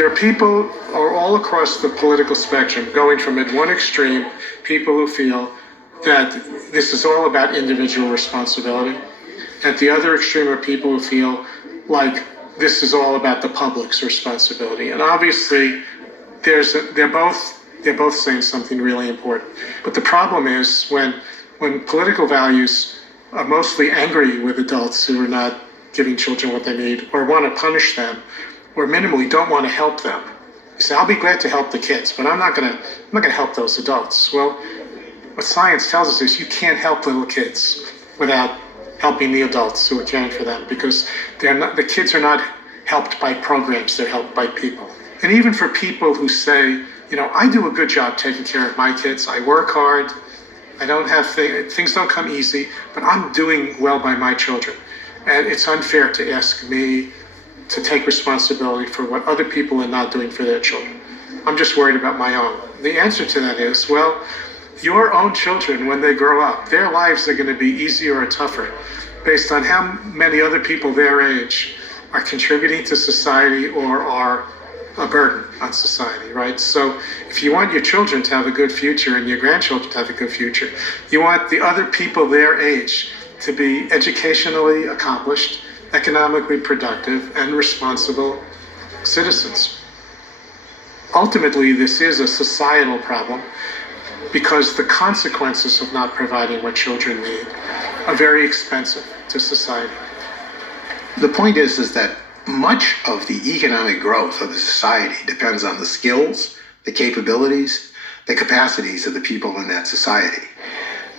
There are people all across the political spectrum, going from at one extreme, people who feel that this is all about individual responsibility. At the other extreme are people who feel like this is all about the public's responsibility. And obviously, they're both saying something really important. But the problem is when political values are mostly angry with adults who are not giving children what they need, or want to punish them, or minimally don't want to help them. You say, I'll be glad to help the kids, but I'm not going to help those adults. Well, what science tells us is you can't help little kids without helping the adults who are caring for them, because the kids are not helped by programs, they're helped by people. And even for people who say, I do a good job taking care of my kids, I work hard, I don't have things don't come easy, but I'm doing well by my children. And it's unfair to ask me to take responsibility for what other people are not doing for their children. I'm just worried about my own. The answer to that is, well, your own children, when they grow up, their lives are going to be easier or tougher based on how many other people their age are contributing to society or are a burden on society, right? So if you want your children to have a good future and your grandchildren to have a good future, you want the other people their age to be educationally accomplished, economically productive, and responsible citizens. Ultimately, this is a societal problem because the consequences of not providing what children need are very expensive to society. The point is that much of the economic growth of the society depends on the skills, the capabilities, the capacities of the people in that society.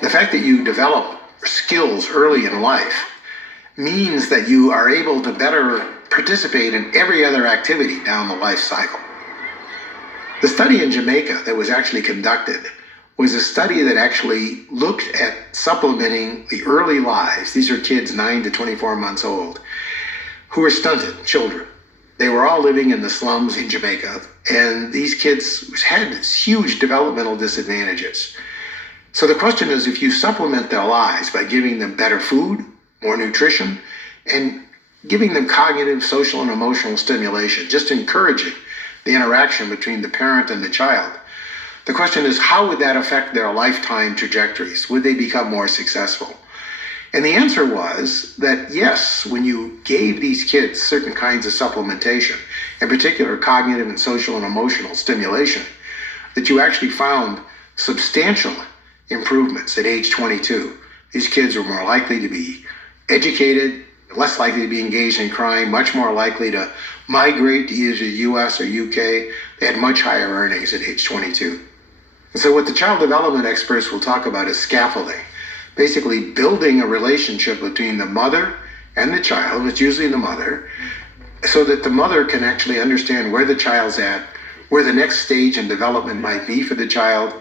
The fact that you develop skills early in life means that you are able to better participate in every other activity down the life cycle. The study in Jamaica that was actually conducted was a study that actually looked at supplementing the early lives. These are kids 9 to 24 months old who were stunted, children. They were all living in the slums in Jamaica, and these kids had huge developmental disadvantages. So the question is, if you supplement their lives by giving them better food, more nutrition, and giving them cognitive, social, and emotional stimulation, just encouraging the interaction between the parent and the child, the question is, how would that affect their lifetime trajectories? Would they become more successful? And the answer was that yes, when you gave these kids certain kinds of supplementation, in particular cognitive and social and emotional stimulation, that you actually found substantial improvements at age 22. These kids were more likely to be educated, less likely to be engaged in crime, much more likely to migrate to either the US or UK. They had much higher earnings at age 22. And so what the child development experts will talk about is scaffolding, basically building a relationship between the mother and the child, it's usually the mother, so that the mother can actually understand where the child's at, where the next stage in development might be for the child,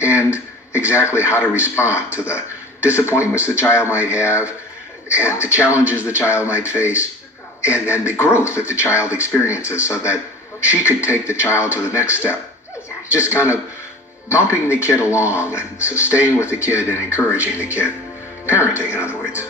and exactly how to respond to the disappointments the child might have, and the challenges the child might face, and then the growth that the child experiences so that she could take the child to the next step. Just kind of bumping the kid along and staying with the kid and encouraging the kid. Parenting, in other words.